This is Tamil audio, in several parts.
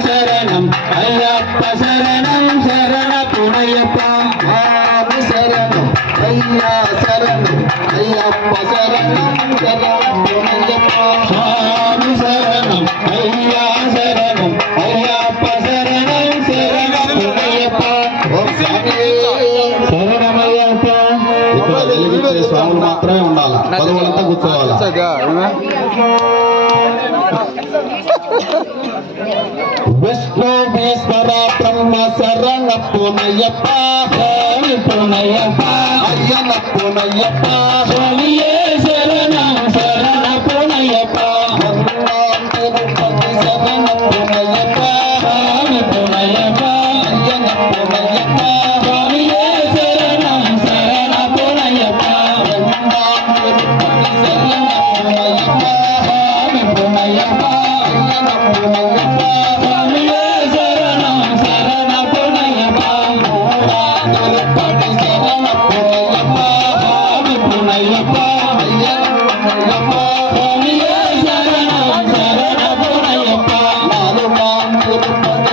சரணம் ஐயப்ப சரணம் சரண புனையப்பா ஆமி சரணம் ஐயா சரணம் ஐயப்ப சரணம் சரண புனையப்பா சுவாமி சரணம் ஐயா சரணம் ஐயப்ப சரணம் சரண புனையப்பா శరణం అయ్యప్ప ఇక్కడ వెలిగించే స్వాములు మాత్రమే ఉండాలి పదవులంతా துணையப்பா சுவாமி துணையப்பா ஐயன துணையப்பா சுவாமியே சரணம் சரண புனையப்பா. ஒன்றாம் திருப்பதி சரண புனையப்பா. சுவாமி துணையப்பா ஐயன புனையப்பா. சுவாமியே சரணம் சரண புனையப்பா. ஒன்றாம் திருப்பதி சரண புனையப்பா. சுவாமி புனையப்பா. ஐயன புனையப்பா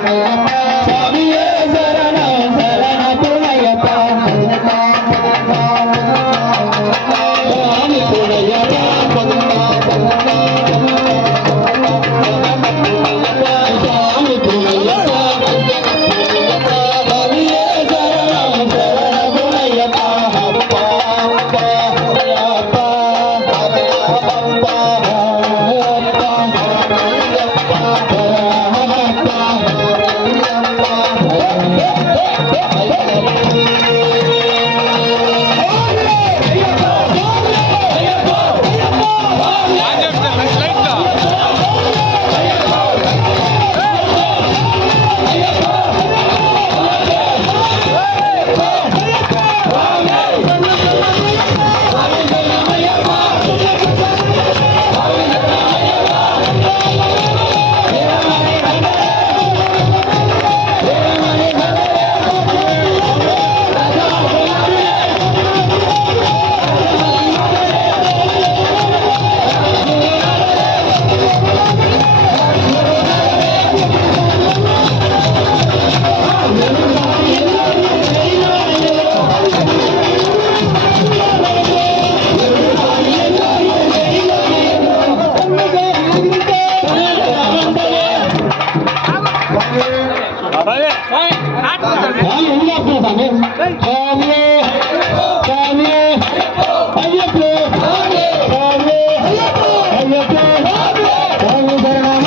Música Thank you. 红红